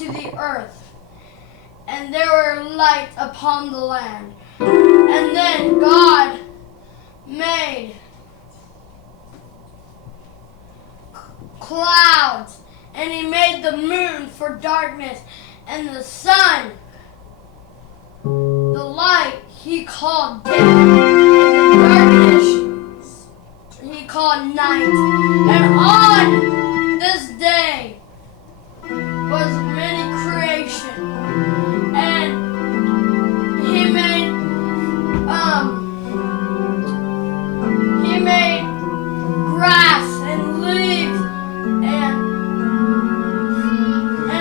unto the earth, and there were lights upon the land. And then God made clouds, and he made the moon for darkness, and the sun, the light, he called day, and the darkness he called night. And on this day was many creation, and he made grass and leaves, and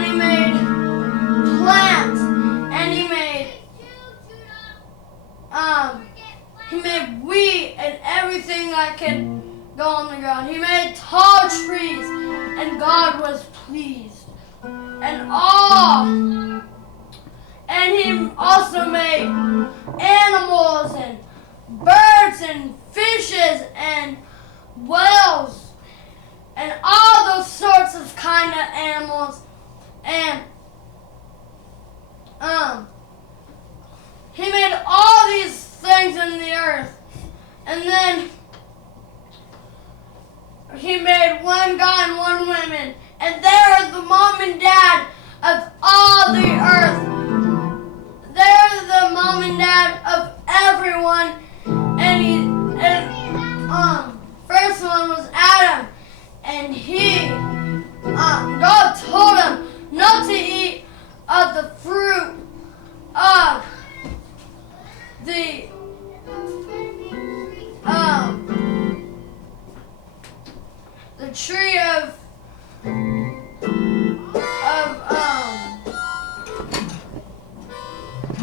he made plants, and he made wheat and everything that can go on the ground. He made tall trees, and God was pleased. And he also made animals and birds and fishes and whales and all those sorts of kind of animals. And he made all these things in the earth. And then he made one God and one woman. And they are the mom and dad of all the earth. They're the mom and dad of everyone. First one was Adam. And God told him not to eat of the fruit of the tree of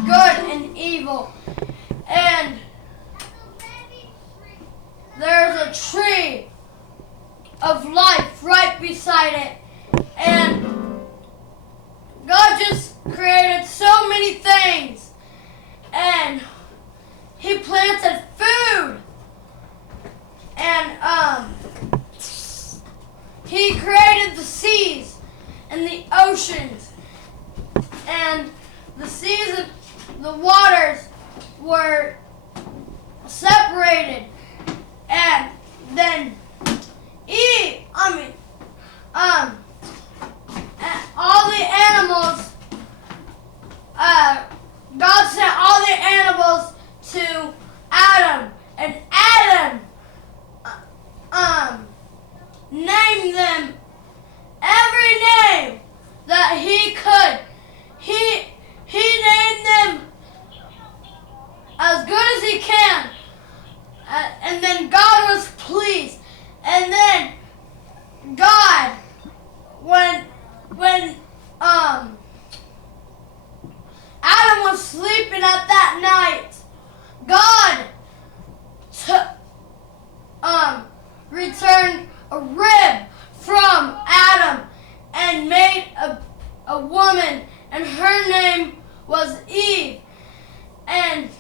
good and evil. And there's a tree of life right beside it. And God just created so many things. And he planted food. And he created the seas and the oceans. And the seas and the waters were separated. And then all the animals, God sent all the animals to Adam, and Adam named them every name that he could. He named them as good as he can. And then God was pleased. And then God, when Adam was sleeping at that night, God returned a rib from Adam and made a woman, and her name was Eve. And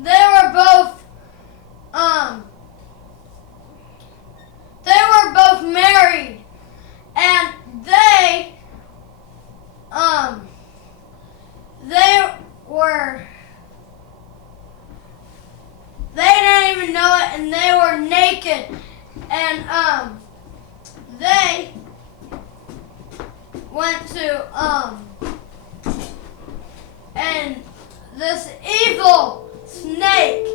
they were both married, and they didn't even know it, and they were naked, and they went to and this evil snake,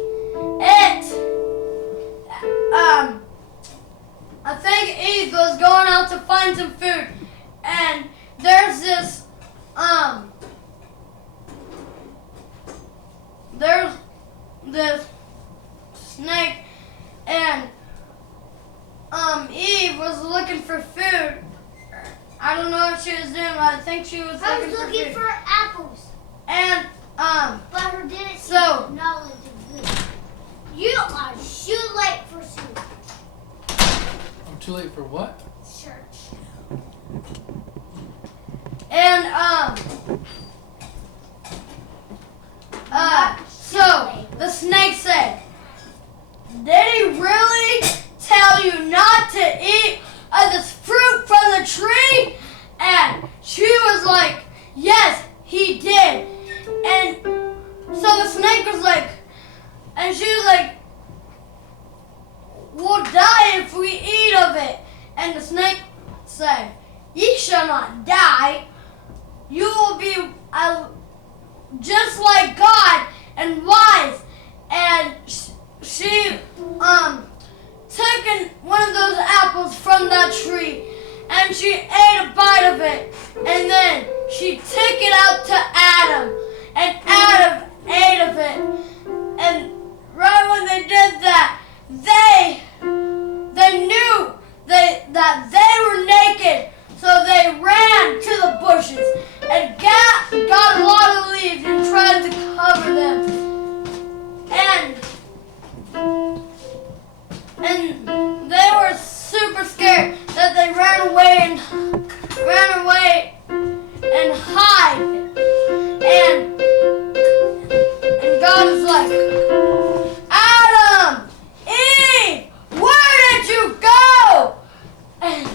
I think Eve was going out to find some food, and there's this snake, and Eve was looking for food. I don't know what she was doing, but I think she was looking for apples. And but her didn't so knowledge of good. You are too late for school. I'm too late for what? Church. And so the snake said, "Did he really tell you not to eat of this fruit from the tree?" and she ate a bite of it, and then she took it out to Adam, and Adam ate of it. And right when they did that, they knew that they were naked, so they ran to the bushes and got a lot of leaves and tried to cover them. And they were super scared that they ran away and hide. And God is like, Adam, Eve, where did you go? And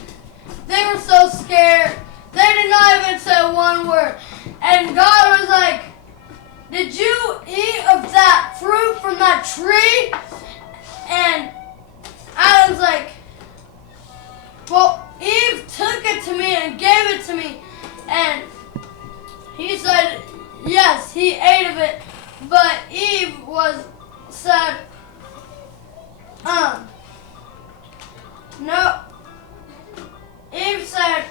they were so scared. They did not even say one word. And God was like, did you eat of that fruit from that tree? And Adam's like, well, Eve took it to me and gave it to me. And he said, yes, he ate of it. But Eve said, no. Eve said,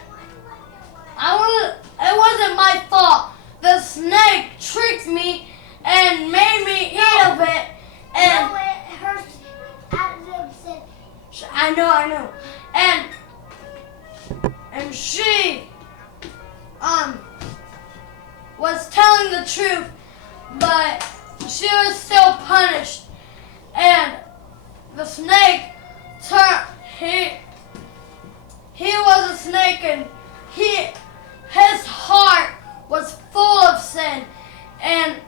it wasn't my fault. The snake tricked me and made me eat of it. And no, it hurts. Adam said, I know. And she was telling the truth, but she was still punished. And the snake he was a snake, and his heart was full of sin, and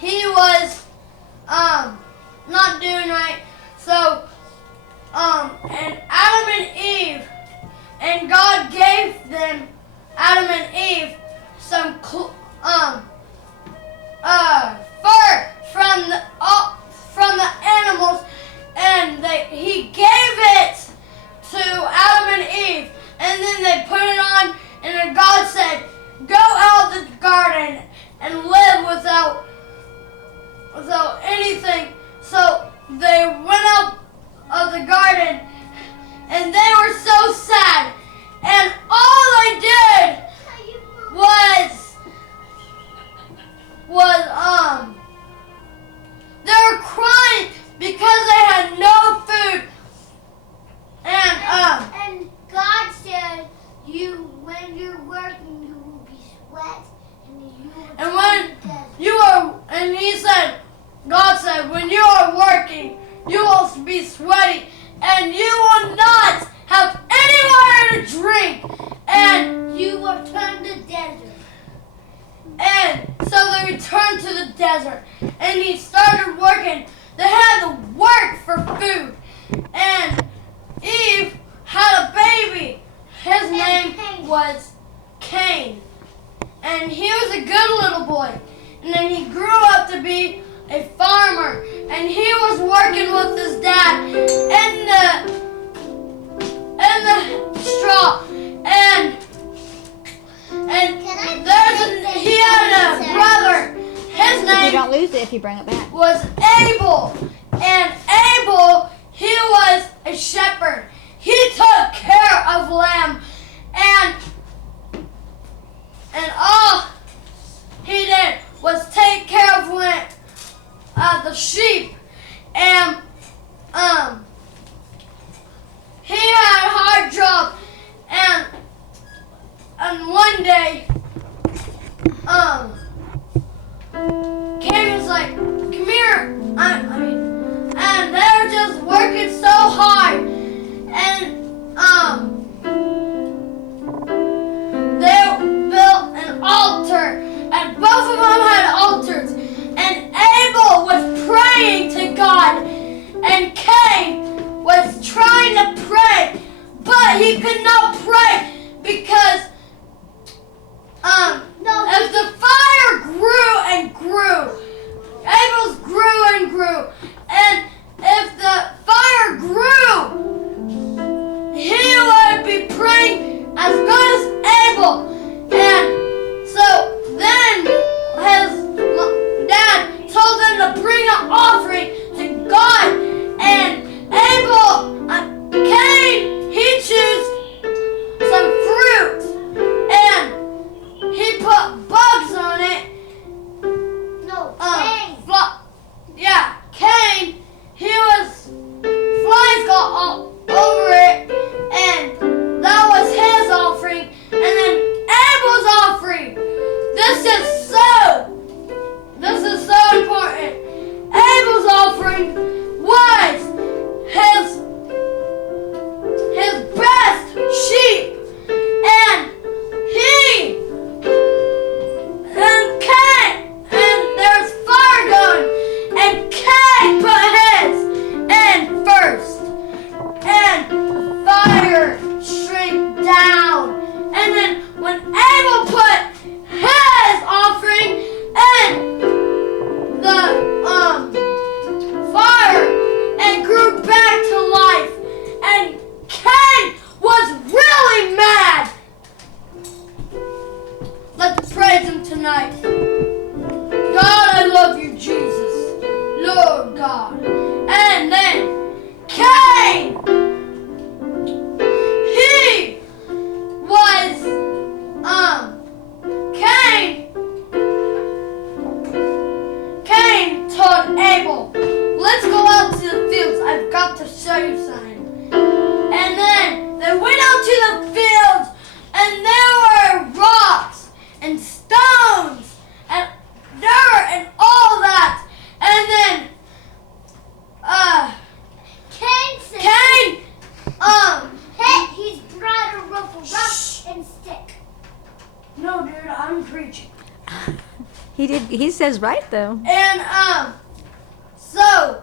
he was not doing right. So and Adam and Eve, and God gave them, Adam and Eve, some fur from the animals, and he gave it to Adam and Eve, and then they put it on, and then God said, go out of the garden and live without anything. So they went out of the garden, and they were so sad, and all they did was they were crying because they had no food. and God said, when you're working, you will be sweat, and he said, God said, when you are working, you will be sweaty, and you will not have any water to drink, and you will turn to desert. And so they returned to the desert, and he started working. They had to work for food, and Eve had a baby. His name was Cain, and he was a good little boy. And then he grew up to be a farmer, and he was working with his dad in the straw, and he had a brother. His name, you don't lose it if you bring it back, was Abel. And Abel, he was a shepherd. He took care of lamb, and all he did was take care of the sheep. And he had a hard job, and one day Cain was like, come here. And they were just working so hard, and they built an altar, and both of them had altars, and Abel was praying to God, and Cain was trying to pray, but he could not pray because as the fire grew and grew, Abel's grew and grew, and if the fire grew, he would be praying as good as Abel. And so then his dad told them to bring an offering to God, and Cain, he chose He did. He says right though. And so